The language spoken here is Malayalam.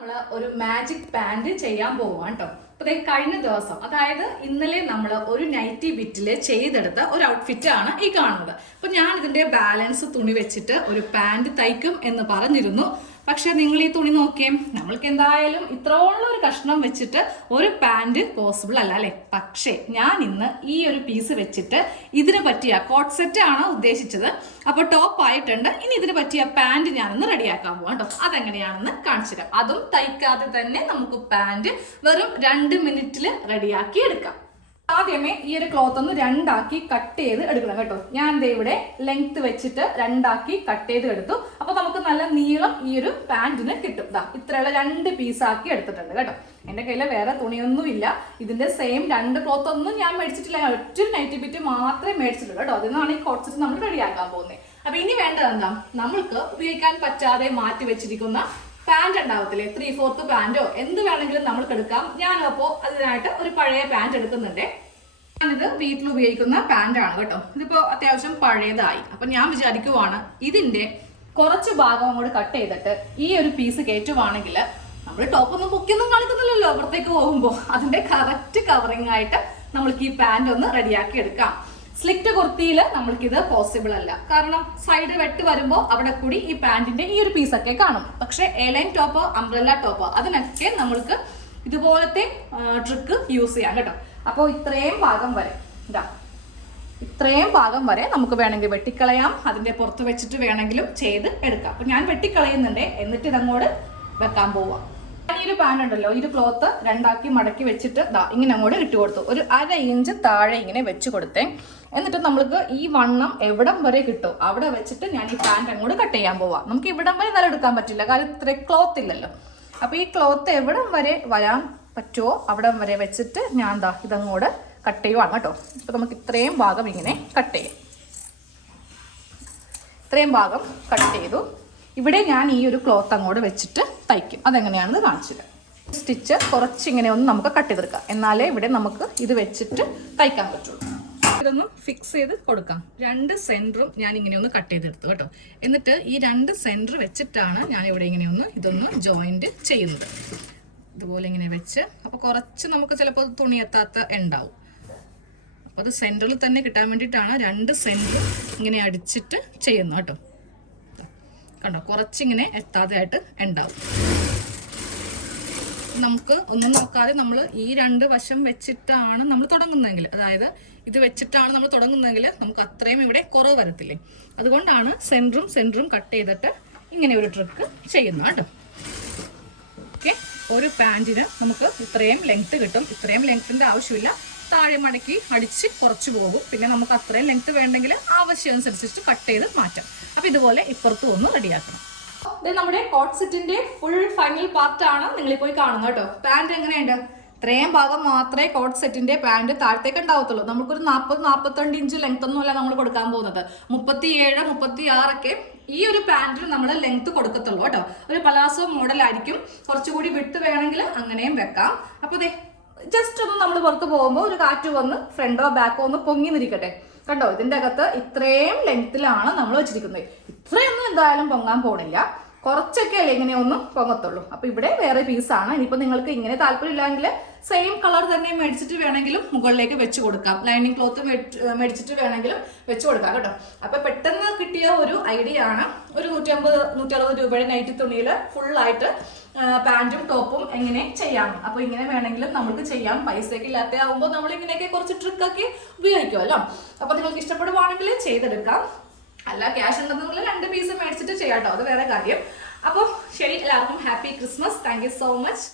നമ്മൾ ഒരു മാജിക് പാന്റ് ചെയ്യാൻ പോവാണ് കേട്ടോ. അപ്പൊ കഴിഞ്ഞ ദിവസം അതായത് ഇന്നലെ നമ്മൾ ഒരു നൈറ്റി ബിറ്റില് ചെയ്തെടുത്ത ഒരു ഔട്ട്ഫിറ്റ് ആണ് ഈ കാണുന്നത്. അപ്പൊ ഞാൻ ഇതിന്റെ ബാലൻസ് തുണി വെച്ചിട്ട് ഒരു പാന്റ് തയ്ക്കും എന്ന് പറഞ്ഞിരുന്നു. പക്ഷെ നിങ്ങൾ ഈ തുണി നോക്കിയേ, നമ്മൾക്ക് എന്തായാലും ഇത്രയുള്ള ഒരു കഷ്ണം വെച്ചിട്ട് ഒരു പാന്റ് പോസിബിൾ അല്ല അല്ലെ. പക്ഷേ ഞാൻ ഇന്ന് ഈ ഒരു പീസ് വെച്ചിട്ട് ഇതിന് പറ്റിയ കോട്ട് സെറ്റ് ആണ് ഉദ്ദേശിച്ചത്. അപ്പോൾ ടോപ്പ് ആയിട്ടുണ്ട്. ഇനി ഇതിന് പറ്റിയ പാന്റ് ഞാനൊന്ന് റെഡിയാക്കാൻ പോവാം കേട്ടോ. അതെങ്ങനെയാണെന്ന് കാണിച്ചു തരാം. അതും തയ്ക്കാതെ തന്നെ നമുക്ക് പാന്റ് വെറും 2 മിനിറ്റിൽ റെഡിയാക്കി എടുക്കാം. ആദ്യമേ ഈ ഒരു ക്ലോത്ത് ഒന്ന് രണ്ടാക്കി കട്ട് ചെയ്ത് എടുക്കണം കേട്ടോ. ഞാൻ ഇവിടെ ലെങ്ത് വെച്ചിട്ട് രണ്ടാക്കി കട്ട് ചെയ്ത് എടുത്തു. അപ്പൊ നമുക്ക് നല്ല നീളം ഈ ഒരു പാന്റിന് കിട്ടും. ഇത്രയുള്ള 2 പീസാക്കി എടുത്തിട്ടുണ്ട് കേട്ടോ. എന്റെ കയ്യിൽ വേറെ തുണിയൊന്നും ഇല്ല. ഇതിന്റെ സെയിം 2 ക്ലോത്ത് ഒന്നും ഞാൻ മേടിച്ചിട്ടില്ല. ഒറ്റ നൈറ്റി ബിറ്റ് മാത്രമേ മേടിച്ചിട്ടുള്ളൂ കേട്ടോ. അതിനാണ് ഈ കോട്ട് സെറ്റ് നമ്മൾ റെഡിയാക്കാൻ പോകുന്നത്. അപ്പൊ ഇനി വേണ്ടത് എന്താ, നമ്മൾക്ക് ഉപയോഗിക്കാൻ പറ്റാതെ മാറ്റി വെച്ചിരിക്കുന്ന പാന്റ് ഉണ്ടാവത്തില്ലേ, 3/4 പാന്റോ എന്ത് വേണമെങ്കിലും നമ്മൾക്ക് എടുക്കാം. ഞാനപ്പോ അതിനായിട്ട് ഒരു പഴയ പാന്റ് എടുക്കുന്നുണ്ട്. ഞാനിത് വീട്ടിൽ ഉപയോഗിക്കുന്ന പാന്റ് ആണ് കേട്ടോ. ഇതിപ്പോ അത്യാവശ്യം പഴയതായി. അപ്പൊ ഞാൻ വിചാരിക്കുവാണ് ഇതിന്റെ കുറച്ച് ഭാഗം അങ്ങോട്ട് കട്ട് ചെയ്തിട്ട് ഈ ഒരു പീസ് കയറ്റുവാണെങ്കിൽ നമ്മൾ ടോപ്പൊന്നും പൊക്കിയൊന്നും കാണിക്കുന്നില്ലല്ലോ അപ്പുറത്തേക്ക് പോകുമ്പോൾ. അതിന്റെ കറക്റ്റ് കവറിംഗ് ആയിട്ട് നമ്മൾക്ക് ഈ പാന്റ് ഒന്ന് റെഡിയാക്കി എടുക്കാം. സ്ലിക്റ്റ് കുർത്തിയിൽ നമ്മൾക്കിത് പോസിബിൾ അല്ല. കാരണം സൈഡ് വെട്ട് വരുമ്പോൾ അവിടെ കൂടി ഈ പാന്റിന്റെ ഈ ഒരു പീസൊക്കെ കാണും. പക്ഷെ എലൈൻ ടോപ്പ്, അംബ്രല്ല ടോപ്പ് അതിനൊക്കെ നമ്മൾക്ക് ഇതുപോലത്തെ ട്രിക്ക് യൂസ് ചെയ്യാം കേട്ടോ. അപ്പോൾ ഇത്രയും ഭാഗം വരെ ഇത്രയും ഭാഗം വരെ നമുക്ക് വേണമെങ്കിൽ വെട്ടിക്കളയാം. അതിന്റെ പുറത്ത് വെച്ചിട്ട് വേണമെങ്കിലും ചെയ്ത് എടുക്കാം. അപ്പൊ ഞാൻ വെട്ടിക്കളയുന്നുണ്ട്. എന്നിട്ട് ഇതങ്ങോട്ട് വെക്കാൻ പോവാം. ഈ ഒരു പാന്റ് ഉണ്ടല്ലോ, ഈ ഒരു ക്ലോത്ത് രണ്ടാക്കി മടക്കി വെച്ചിട്ട് ഇങ്ങനെ അങ്ങോട്ട് ഇട്ട് കൊടുത്തു. ഒരു 1/2 ഇഞ്ച് താഴെ ഇങ്ങനെ വെച്ച് കൊടുത്തേ. എന്നിട്ട് നമ്മൾക്ക് ഈ വണ്ണം എവിടം വരെ കിട്ടും അവിടെ വെച്ചിട്ട് ഞാൻ ഈ പാന്റ് അങ്ങോട്ട് കട്ട് ചെയ്യാൻ പോവാം. നമുക്ക് ഇവിടം വരെ നല്ല എടുക്കാൻ പറ്റില്ല, കാരണം ഇത്ര ക്ലോത്ത് ഇല്ലല്ലോ. അപ്പൊ ഈ ക്ലോത്ത് എവിടം വരെ വരാൻ പറ്റുമോ അവിടം വരെ വെച്ചിട്ട് ഞാൻ ഇതങ്ങോട്ട് കട്ട് ചെയ്യുവാണ് കേട്ടോ. അപ്പൊ നമുക്ക് ഇത്രയും ഭാഗം ഇങ്ങനെ കട്ട് ചെയ്യാം. ഇത്രയും ഭാഗം കട്ട് ചെയ്തു. ഇവിടെ ഞാൻ ഈ ഒരു ക്ലോത്ത് അങ്ങോട്ട് വെച്ചിട്ട് തയ്ക്കും. അതെങ്ങനെയാണെന്ന് കാണിച്ചു തരാം. സ്റ്റിച്ച് കുറച്ചിങ്ങനെ ഒന്ന് നമുക്ക് കട്ട് ചെയ്തെടുക്കാം. എന്നാലേ ഇവിടെ നമുക്ക് ഇത് വെച്ചിട്ട് തയ്ക്കാൻ പറ്റുള്ളൂ. ഇതൊന്ന് ഫിക്സ് ചെയ്ത് കൊടുക്കാം. 2 സെന്ററും ഞാൻ ഇങ്ങനെ ഒന്ന് കട്ട് ചെയ്തെടുത്തു കേട്ടോ. എന്നിട്ട് ഈ 2 സെന്റർ വെച്ചിട്ടാണ് ഞാൻ ഇവിടെ ഇങ്ങനെ ഇതൊന്ന് ജോയിന്റ് ചെയ്യുന്നത്. ഇതുപോലെ ഇങ്ങനെ വെച്ച്, അപ്പൊ കുറച്ച് നമുക്ക് ചിലപ്പോൾ തുണി എത്താത്ത ഉണ്ടാവും. അപ്പൊ അത് സെന്ററിൽ തന്നെ കിട്ടാൻ വേണ്ടിയിട്ടാണ് 2 സെന്റർ ഇങ്ങനെ അടിച്ചിട്ട് ചെയ്യുന്നത് കേട്ടോ. കണ്ടോ, കുറച്ചിങ്ങനെ എത്താതെ ആയിട്ട് ഉണ്ടാവും. നമുക്ക് ഒന്നും നോക്കാതെ നമ്മൾ ഈ 2 വശം വെച്ചിട്ടാണ് നമ്മൾ തുടങ്ങുന്നതെങ്കിൽ, അതായത് ഇത് വെച്ചിട്ടാണ് നമ്മൾ തുടങ്ങുന്നതെങ്കിൽ നമുക്ക് അത്രയും ഇവിടെ കുറവ് വരത്തില്ലേ. അതുകൊണ്ടാണ് സെന്ററും കട്ട് ചെയ്തിട്ട് ഇങ്ങനെ ഒരു ട്രിക്ക് ചെയ്യുന്നത് കേട്ടോ. ഓക്കെ, ഒരു പാന്റിന് നമുക്ക് ഇത്രയും ലെങ്ത് കിട്ടും. ഇത്രയും ലെങ്ത്തിന്റെ ആവശ്യമില്ല. താഴെ മടക്കി അടിച്ച് കുറച്ച് പോകും. പിന്നെ നമുക്ക് അത്രയും ലെങ്ത് വേണ്ടെങ്കിൽ ആവശ്യം അനുസരിച്ചിട്ട് കട്ട് ചെയ്ത് മാറ്റാം. അപ്പൊ ഇതുപോലെ ഇപ്പുറത്തും ഒന്ന് റെഡിയാക്കണം. ഇത് നമ്മുടെ കോട്ട് സെറ്റിന്റെ ഫുൾ ഫൈനൽ പാർട്ട് ആണ് നിങ്ങൾ പോയി കാണുന്നത് കേട്ടോ. പാന്റ് എങ്ങനെയുണ്ട്? ഇത്രയും ഭാഗം മാത്രമേ കോട്ട് സെറ്റിന്റെ പാന്റ് താഴത്തേക്ക് ഉണ്ടാവത്തുള്ളൂ. നമുക്കൊരു 40-42 ഇഞ്ച് ലെങ്ത് ഒന്നുമല്ല നമ്മൾ കൊടുക്കാൻ പോകുന്നത്. 37-36 ഒക്കെ ഈ ഒരു പാന്റിന് നമ്മൾ ലെങ്ത് കൊടുക്കത്തുള്ളൂ കേട്ടോ. ഒരു പലാസോ മോഡൽ ആയിരിക്കും. കുറച്ചുകൂടി വിട്ട് വേണമെങ്കിൽ അങ്ങനെയും വെക്കാം. അപ്പൊ ജസ്റ്റ് ഒന്ന് നമ്മൾ പുറത്ത് പോകുമ്പോൾ ഒരു കാറ്റ് വന്ന് ഫ്രണ്ടോ ബാക്കോ ഒന്ന് പൊങ്ങി നിൽക്കട്ടെ. കണ്ടോ, ഇതിന്റെ അകത്ത് ഇത്രയും ലെങ്ത്തിലാണ് നമ്മൾ വെച്ചിരിക്കുന്നത്. ഇത്രയൊന്നും എന്തായാലും പൊങ്ങാൻ പോണില്ല. കുറച്ചൊക്കെ അല്ലേ ഇങ്ങനെ ഒന്ന് പൊങ്ങത്തുള്ളൂ. അപ്പൊ ഇവിടെ വേറെ പീസാണ്. ഇനിയിപ്പോ നിങ്ങൾക്ക് ഇങ്ങനെ താല്പര്യമില്ലെങ്കിൽ സെയിം കളർ തന്നെ മേടിച്ചിട്ട് വേണമെങ്കിലും മുകളിലേക്ക് വെച്ച് കൊടുക്കാം. ലൈനിങ് ക്ലോത്ത് മേടിച്ചിട്ട് വേണമെങ്കിലും വെച്ച് കൊടുക്കാം കേട്ടോ. അപ്പൊ പെട്ടെന്ന് കിട്ടിയ ഒരു ഐഡിയ ആണ്. ഒരു 150-160 രൂപയുടെ നൈറ്റി തുണിയിൽ ഫുള്ളായിട്ട് പാന്റും ടോപ്പും എങ്ങനെ ചെയ്യാം. അപ്പൊ ഇങ്ങനെ വേണമെങ്കിലും നമുക്ക് ചെയ്യാം. പൈസയൊക്കെ ഇല്ലാത്ത ആകുമ്പോൾ നമ്മൾ ഇങ്ങനെയൊക്കെ കുറച്ച് ട്രിക്കൊക്കെ ഉപയോഗിക്കുമല്ലോ. അപ്പൊ നിങ്ങൾക്ക് ഇഷ്ടപ്പെടുവാണെങ്കിൽ ചെയ്തെടുക്കാം. അല്ല, ക്യാഷ് ഉണ്ടെന്നുള്ള 2 പീസ് മേടിച്ചിട്ട് ചെയ്യാട്ടോ, അത് വേറെ കാര്യം. അപ്പോൾ ശരി, എല്ലാവർക്കും happy Christmas. Thank you so much.